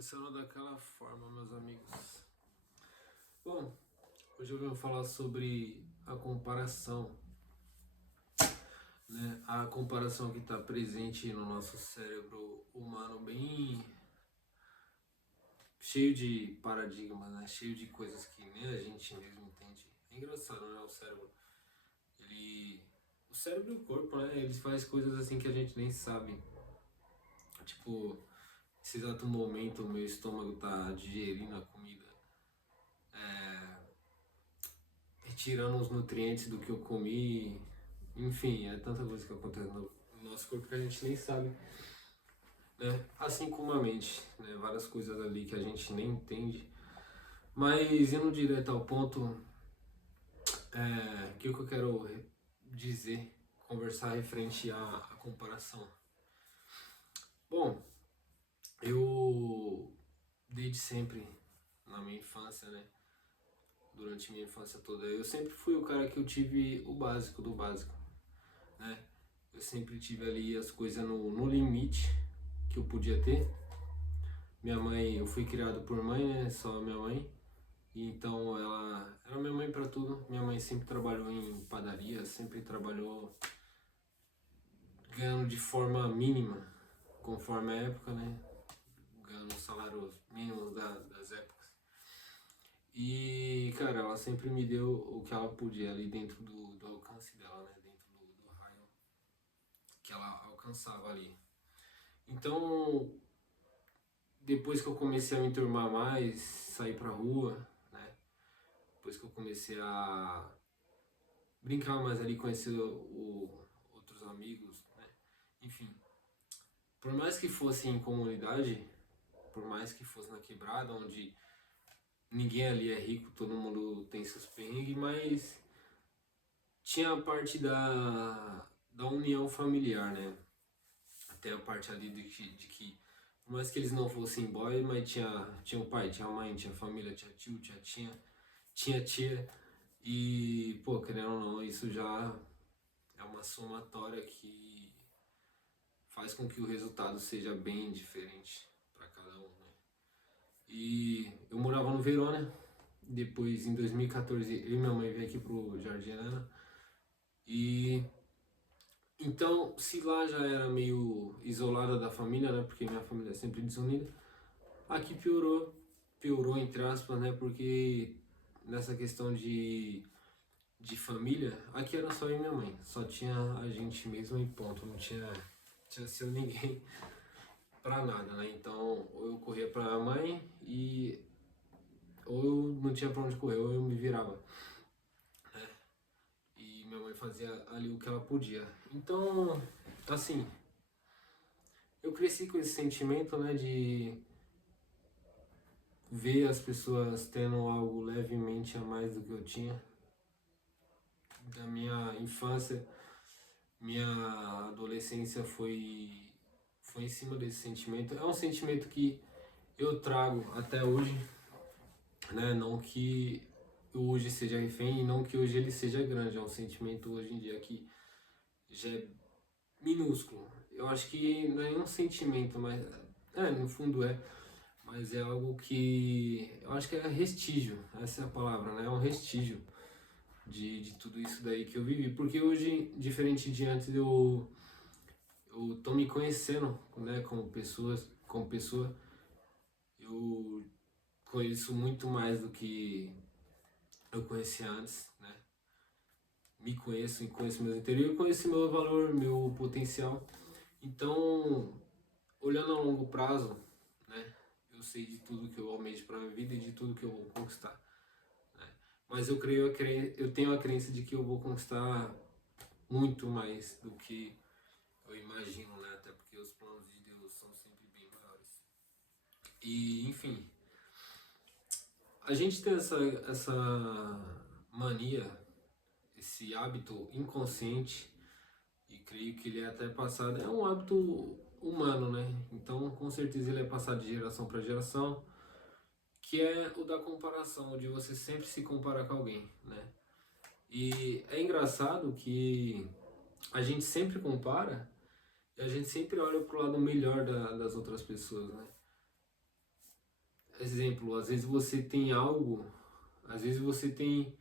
Começando daquela forma, meus amigos. Bom, hoje eu venho falar sobre a comparação, né? A comparação que está presente no nosso cérebro humano, bem cheio de paradigmas, né? Cheio de coisas que nem a gente mesmo entende. É engraçado, né? O cérebro e o corpo, né? Eles fazem coisas assim que a gente nem sabe. Tipo, nesse exato momento, o meu estômago tá digerindo a comida, retirando os nutrientes do que eu comi. Enfim, é tanta coisa que acontece no nosso corpo que a gente nem sabe, né? Assim como a mente, né? Várias coisas ali que a gente nem entende. Mas indo direto ao ponto, que eu quero dizer, conversar referente à comparação. Bom, eu desde sempre, na minha infância, né? Durante minha infância toda, eu sempre fui o cara que eu tive o básico do básico, né? Eu sempre tive ali as coisas no limite que eu podia ter. Minha mãe, eu fui criado por mãe, né? Só minha mãe. E então ela era minha mãe para tudo. Minha mãe sempre trabalhou em padaria, sempre trabalhou ganhando de forma mínima, conforme a época, né? Ganhando os salários mínimos das épocas. E, cara, ela sempre me deu o que ela podia ali dentro do alcance dela, né? Dentro do raio que ela alcançava ali. Então, depois que eu comecei a me enturmar mais, sair pra rua, né? Depois que eu comecei a brincar mais ali, conhecer outros amigos, né? Enfim, por mais que fosse em comunidade, por mais que fosse na quebrada, onde ninguém ali é rico, todo mundo tem seus perrengues, mas tinha a parte da união familiar, né? Até a parte ali de que por mais que eles não fossem boy, mas tinha o pai, tinha a mãe, tinha a família, tinha tio, tinha tia. E, pô, querendo ou não, isso já é uma somatória que faz com que o resultado seja bem diferente para cada um, né? E eu morava no Verona, depois em 2014 eu e minha mãe veio aqui pro Jardim Ana. E então, se lá já era meio isolada da família, né? Porque minha família é sempre desunida. Aqui piorou entre aspas, né? Porque nessa questão de família, aqui era só eu e minha mãe. Só tinha a gente mesmo e ponto. Não tinha sido ninguém pra nada, né? Então, ou eu corria pra mãe ou eu não tinha pra onde correr, ou eu me virava, né? E minha mãe fazia ali o que ela podia. Então, assim, eu cresci com esse sentimento, né, de ver as pessoas tendo algo levemente a mais do que eu tinha. Da minha infância, minha adolescência foi em cima desse sentimento. É um sentimento que eu trago até hoje, né? Não que eu hoje seja refém e não que hoje ele seja grande. É um sentimento hoje em dia que já é minúsculo. Eu acho que não é nem um sentimento, mas no fundo é. Mas é algo que eu acho que é restígio, essa é a palavra, né? É um restígio de tudo isso daí que eu vivi. Porque hoje, diferente de antes, eu tô me conhecendo, né, como pessoa, eu conheço muito mais do que eu conhecia antes, né? Me conheço e conheço meus interiores, conheço meu valor, meu potencial. Então, olhando a longo prazo, né, eu sei de tudo que eu almejo para minha vida e de tudo que eu vou conquistar, né? Mas eu tenho a crença de que eu vou conquistar muito mais do que eu imagino, né? Até porque os planos de Deus são sempre bem maiores. E, enfim, a gente tem essa mania, esse hábito inconsciente, e creio que ele é até passado, é um hábito humano, né? Então, com certeza ele é passado de geração para geração, que é o da comparação, de você sempre se comparar com alguém, né? E é engraçado que a gente sempre compara e a gente sempre olha pro lado melhor das outras pessoas, né? exemplo, às vezes você tem algo, às vezes você tem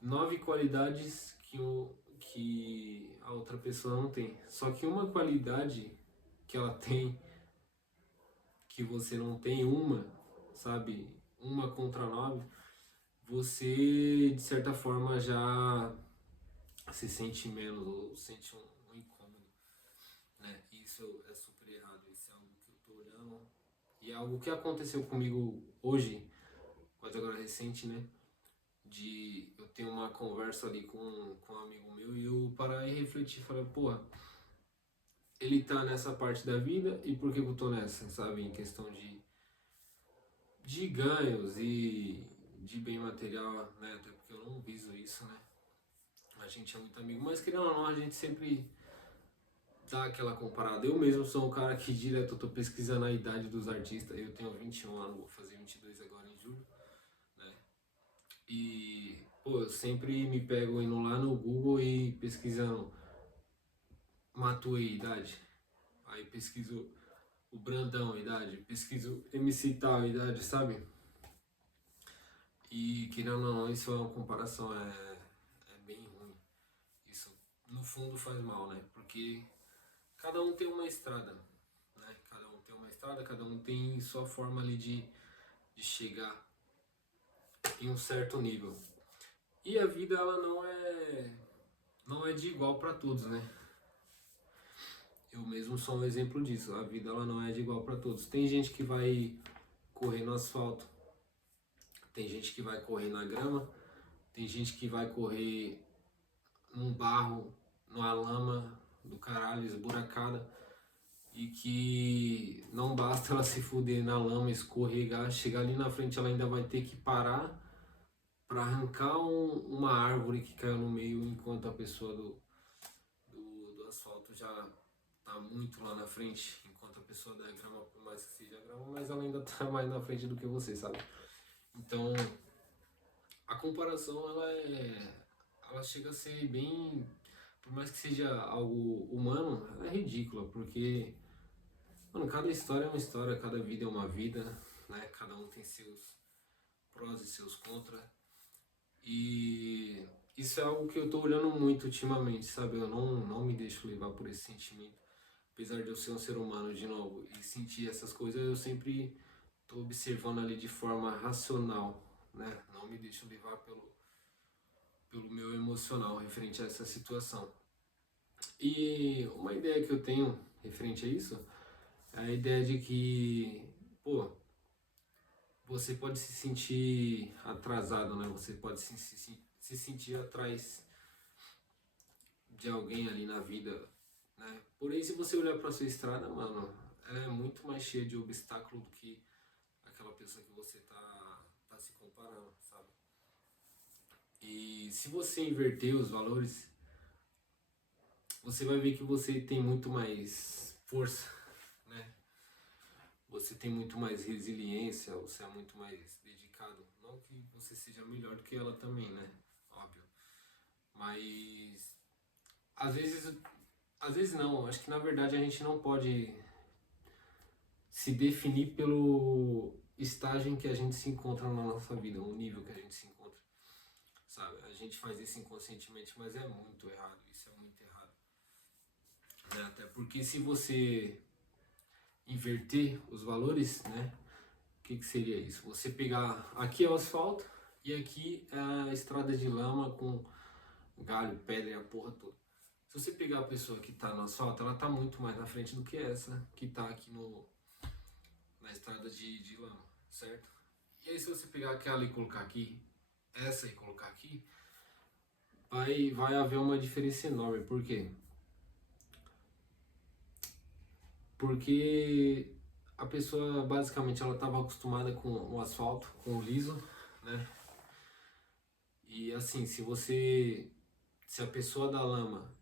9 qualidades que a outra pessoa não tem. Só que uma qualidade que ela tem, que você não tem, sabe? Uma contra 9, você de certa forma já se sente menos ou sente um incômodo, né? Isso é super errado, isso é algo que eu tô olhando e é algo que aconteceu comigo hoje, mas agora recente, né? De eu ter uma conversa ali com um amigo meu e eu parar e refletir, falar, porra, ele tá nessa parte da vida e por que eu tô nessa, sabe? Em questão de ganhos e de bem material, né? Até porque eu não viso isso, né? A gente é muito amigo, mas querendo ou não, a gente sempre dá aquela comparada. Eu mesmo sou um cara que direto eu tô pesquisando a idade dos artistas. Eu tenho 21 anos, vou fazer 22 agora em julho, né? E, pô, eu sempre me pego indo lá no Google e pesquisando Matuê idade. Aí pesquiso o Brandão idade, pesquiso MC tal idade, sabe? E querendo ou não, isso é uma comparação, é bem ruim. Isso no fundo faz mal, né? Porque cada um tem uma estrada, né? Cada um tem uma estrada, cada um tem sua forma ali de chegar em um certo nível. E a vida ela não é de igual para todos, né? Eu mesmo sou um exemplo disso. A vida ela não é de igual para todos. Tem gente que vai correr no asfalto, tem gente que vai correr na grama, tem gente que vai correr num barro, numa lama do caralho, esburacada, e que não basta ela se fuder na lama, escorregar, chegar ali na frente, ela ainda vai ter que parar para arrancar uma árvore que caiu no meio, enquanto a pessoa do asfalto já tá muito lá na frente, enquanto a pessoa da grama, por mais que seja grama, mas ela ainda tá mais na frente do que você, sabe? Então, a comparação, ela chega a ser bem, por mais que seja algo humano, ela é ridícula, porque, mano, cada história é uma história, cada vida é uma vida, né? Cada um tem seus prós e seus contras. E isso é algo que eu tô olhando muito ultimamente, sabe? Eu não me deixo levar por esse sentimento. Apesar de eu ser um ser humano de novo e sentir essas coisas, eu sempre tô observando ali de forma racional, né? Não me deixo levar pelo meu emocional referente a essa situação. E uma ideia que eu tenho referente a isso é a ideia de que, pô, você pode se sentir atrasado, né? Você pode se sentir atrás de alguém ali na vida, né? Porém, se você olhar para sua estrada, mano, ela é muito mais cheia de obstáculo do que aquela pessoa que você tá se comparando, sabe? E se você inverter os valores, você vai ver que você tem muito mais força, né? Você tem muito mais resiliência, você é muito mais dedicado. Não que você seja melhor do que ela também, né? Óbvio. Mas às vezes, às vezes não. Acho que na verdade a gente não pode se definir pelo estágio em que a gente se encontra na nossa vida, o nível que a gente se encontra, sabe? A gente faz isso inconscientemente, mas é muito errado. Isso é muito errado, né? Até porque se você inverter os valores, né? O que seria isso? Você pegar aqui é o asfalto e aqui é a estrada de lama com galho, pedra e a porra toda. Se você pegar a pessoa que está no asfalto, ela está muito mais na frente do que essa que está aqui na estrada de lama, certo? E aí se você pegar aquela e colocar aqui, essa e colocar aqui, vai haver uma diferença enorme. Por quê? Porque a pessoa basicamente ela estava acostumada com o asfalto, com o liso, né? E assim, se a pessoa da lama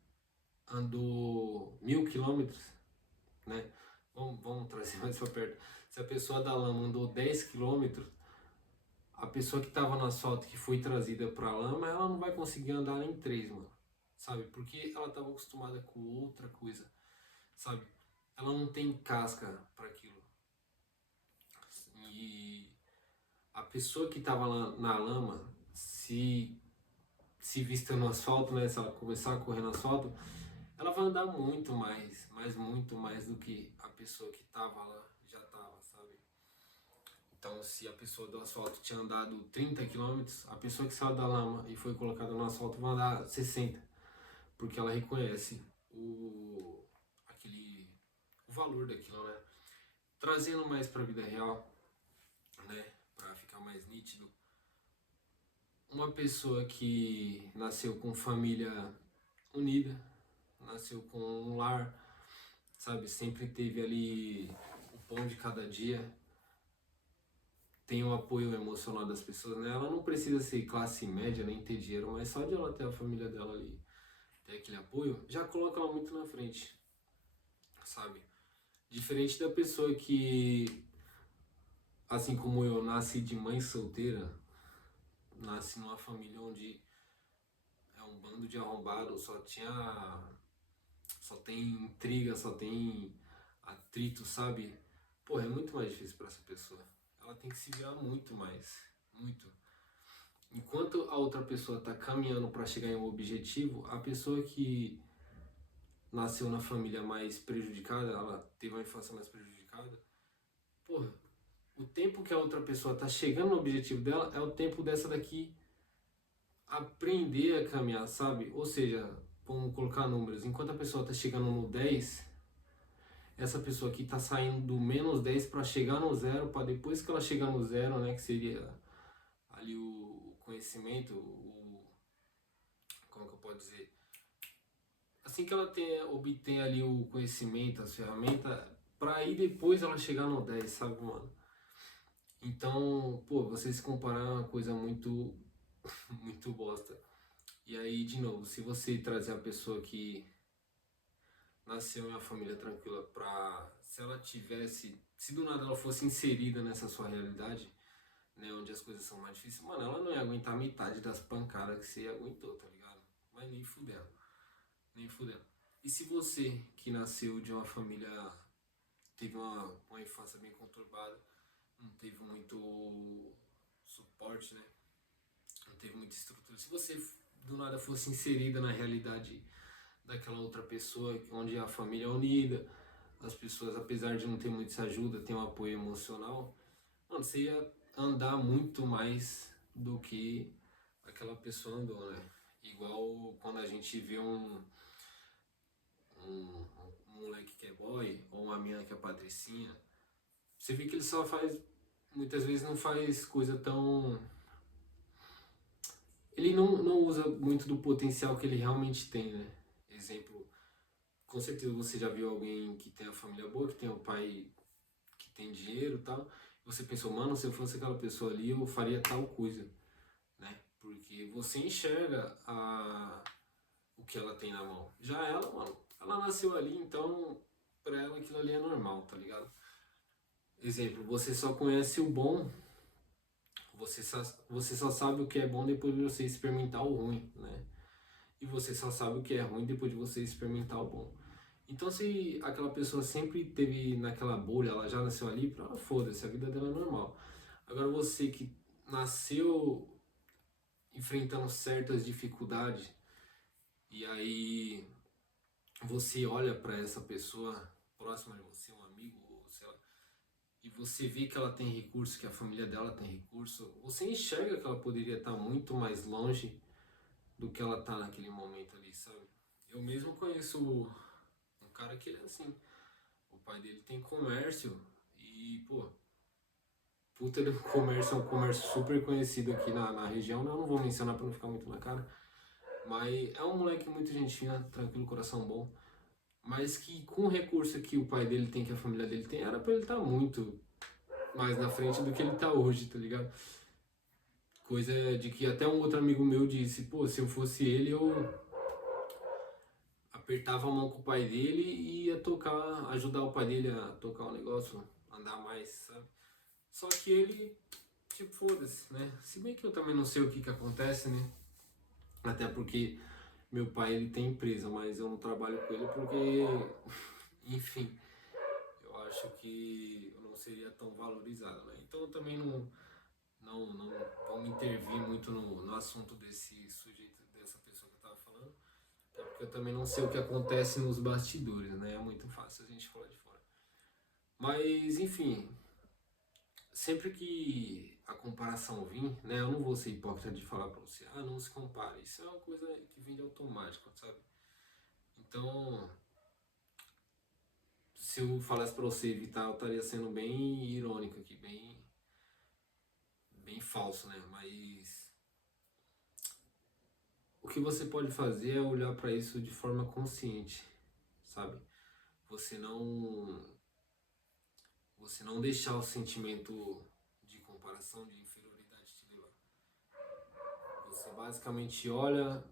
andou 1.000 quilômetros, né? Vamos trazer mais para perto. Se a pessoa da lama andou 10 quilômetros, a pessoa que estava no asfalto que foi trazida para a lama, ela não vai conseguir andar nem 3, mano. Sabe? Porque ela estava acostumada com outra coisa, sabe? Ela não tem casca para aquilo. a pessoa que tava lá na lama, se vista no asfalto, né? Se ela começar a correr no asfalto, ela vai andar muito mais, mas muito mais do que a pessoa que tava lá já tava, sabe? Então, se a pessoa do asfalto tinha andado 30 quilômetros, a pessoa que saiu da lama e foi colocada no asfalto vai andar 60, porque ela reconhece aquele, o valor daquilo, né? Trazendo mais para a vida real, né? Para ficar mais nítido, uma pessoa que nasceu com família unida, nasceu com um lar, sabe? Sempre teve ali o pão de cada dia, tem o apoio emocional das pessoas, né? Ela não precisa ser classe média nem ter dinheiro, mas só de ela ter a família dela ali, ter aquele apoio, já coloca ela muito na frente, sabe? Diferente da pessoa que, assim como eu, nasci de mãe solteira, nasci numa família onde é um bando de arrombado, só tem intriga, só tem atrito, sabe? Pô, é muito mais difícil para essa pessoa. Ela tem que se virar muito mais, muito. Enquanto a outra pessoa tá caminhando para chegar em um objetivo, a pessoa que nasceu na família mais prejudicada, ela teve uma infância mais prejudicada, porra, o tempo que a outra pessoa tá chegando no objetivo dela é o tempo dessa daqui aprender a caminhar, sabe? Ou seja, vamos colocar números, enquanto a pessoa tá chegando no 10, essa pessoa aqui tá saindo do menos 10 para chegar no zero, para depois que ela chegar no zero, né, que seria ali o conhecimento, como que eu posso dizer? Assim que ela obtém ali o conhecimento, as ferramentas, para aí depois ela chegar no 10, sabe, mano? Então, pô, você se comparar é uma coisa muito, muito bosta. E aí, de novo, se você trazer a pessoa que nasceu em uma família tranquila se ela tivesse, se do nada ela fosse inserida nessa sua realidade, né, onde as coisas são mais difíceis, mano, ela não ia aguentar metade das pancadas que você aguentou, tá ligado? Mas nem fudendo, nem fudendo. E se você que nasceu de uma família, teve uma infância bem conturbada, não teve muito suporte, né? Não teve muita estrutura. Se você do nada fosse inserida na realidade daquela outra pessoa, onde a família é unida, as pessoas, apesar de não ter muita ajuda, tem um apoio emocional, mano, você ia andar muito mais do que aquela pessoa andou, né? Igual quando a gente vê um moleque que é boy, ou uma mina que é patricinha, você vê que ele só faz, muitas vezes não faz coisa tão... Ele não usa muito do potencial que ele realmente tem, né? Exemplo, com certeza você já viu alguém que tem a família boa, que tem o pai que tem dinheiro e tal. Você pensou, mano, se eu fosse aquela pessoa ali, eu faria tal coisa, né? Porque você enxerga o que ela tem na mão. Já ela, mano, ela nasceu ali, então pra ela aquilo ali é normal, tá ligado? Exemplo, você só conhece o bom, você só sabe o que é bom depois de você experimentar o ruim, né? E você só sabe o que é ruim depois de você experimentar o bom. Então, se aquela pessoa sempre teve naquela bolha, ela já nasceu ali, pra ela foda-se, a vida dela é normal. Agora, você que nasceu enfrentando certas dificuldades, e aí você olha para essa pessoa próxima de você, um amigo, ou sei lá, e você vê que ela tem recurso, que a família dela tem recurso, você enxerga que ela poderia estar muito mais longe do que ela tá naquele momento ali, sabe? Eu mesmo conheço um cara que ele é assim. O pai dele tem comércio e, pô, puta do comércio, é um comércio super conhecido aqui na região, né? Eu não vou mencionar pra não ficar muito na cara. Mas é um moleque muito gente fina, tranquilo, coração bom. Mas que com o recurso que o pai dele tem, que a família dele tem, era pra ele estar muito mais na frente do que ele tá hoje, tá ligado? Coisa de que até um outro amigo meu disse, pô, se eu fosse ele, eu apertava a mão com o pai dele e ia tocar, ajudar o pai dele a tocar o negócio, andar mais, sabe? Só que ele, tipo, foda-se, né? Se bem que eu também não sei o que que acontece, né? Até porque meu pai, ele tem empresa, mas eu não trabalho com ele porque, enfim, eu acho que eu não seria tão valorizado, né? Então eu também não vamos intervir muito no assunto desse sujeito, dessa pessoa que eu tava falando, até porque eu também não sei o que acontece nos bastidores, né? É muito fácil a gente falar de fora. Mas, enfim, sempre que a comparação vir, né? Eu não vou ser hipócrita de falar pra você, ah, não se compare. Isso é uma coisa que vem de automático, sabe? Então, se eu falasse pra você evitar, eu estaria sendo bem irônico aqui, bem falso, né? Mas o que você pode fazer é olhar para isso de forma consciente, sabe? Você não você não deixar o sentimento de comparação, de inferioridade te levar. Você basicamente olha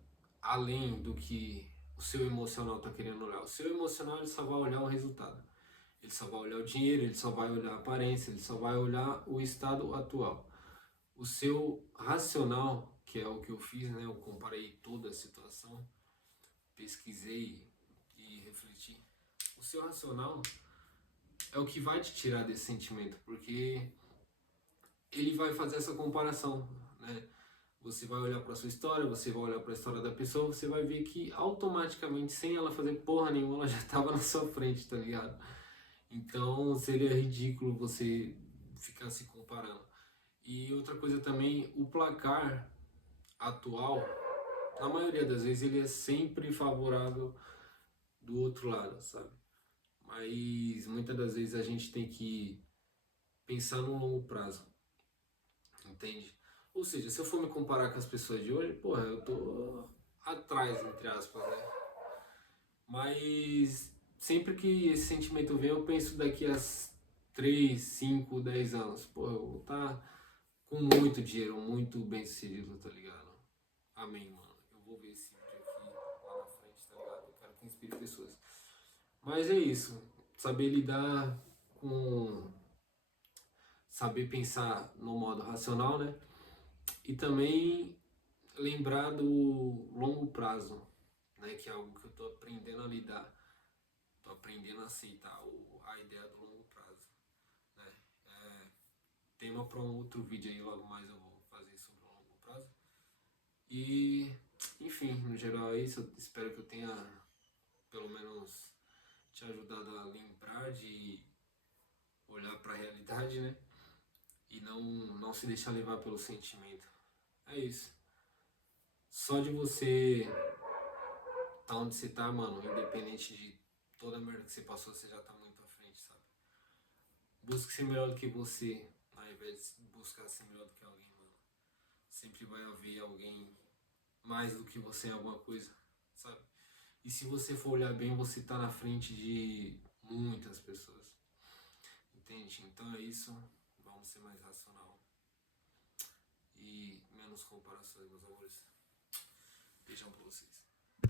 além do que o seu emocional está querendo olhar. O seu emocional ele só vai olhar o resultado. Ele só vai olhar o dinheiro, ele só vai olhar a aparência, ele só vai olhar o estado atual. O seu racional, que é o que eu fiz, né? Eu comparei toda a situação, pesquisei e refleti. O seu racional é o que vai te tirar desse sentimento, porque ele vai fazer essa comparação, né? Você vai olhar para sua história, você vai olhar para a história da pessoa, você vai ver que automaticamente, sem ela fazer porra nenhuma, ela já estava na sua frente, tá ligado? Então seria ridículo você ficar se comparando. E outra coisa também, o placar atual, na maioria das vezes, ele é sempre favorável do outro lado, sabe? Mas muitas das vezes a gente tem que pensar no longo prazo, entende? Ou seja, se eu for me comparar com as pessoas de hoje, porra, eu tô atrás, entre aspas, né? Mas sempre que esse sentimento vem, eu penso daqui a 3, 5, 10 anos, porra, eu vou estar com muito dinheiro, muito bem sucedido, tá ligado? Amém, mano. Eu vou ver esse vídeo aqui lá na frente, tá ligado? Eu quero que inspire pessoas. Mas é isso. Saber lidar com. Saber pensar no modo racional, né? E também lembrar do longo prazo, né? Que é algo que eu tô aprendendo a lidar. Tô aprendendo a aceitar a ideia do longo prazo, né? É, tema para um outro vídeo aí, logo mais eu vou fazer sobre o longo prazo. E, enfim, no geral é isso. Eu espero que eu tenha, pelo menos, te ajudado a lembrar de olhar para a realidade, né? E não se deixar levar pelo sentimento. É isso. Só de você tá onde você tá, mano, independente de toda a merda que você passou, você já tá muito à frente, sabe? Busque ser melhor do que você, ao invés de buscar ser melhor do que alguém, mano. Sempre vai haver alguém mais do que você em alguma coisa, sabe? E se você for olhar bem, você tá na frente de muitas pessoas. Entende? Então é isso. Vamos ser mais racional. E menos comparações, meus amores. Beijão pra vocês.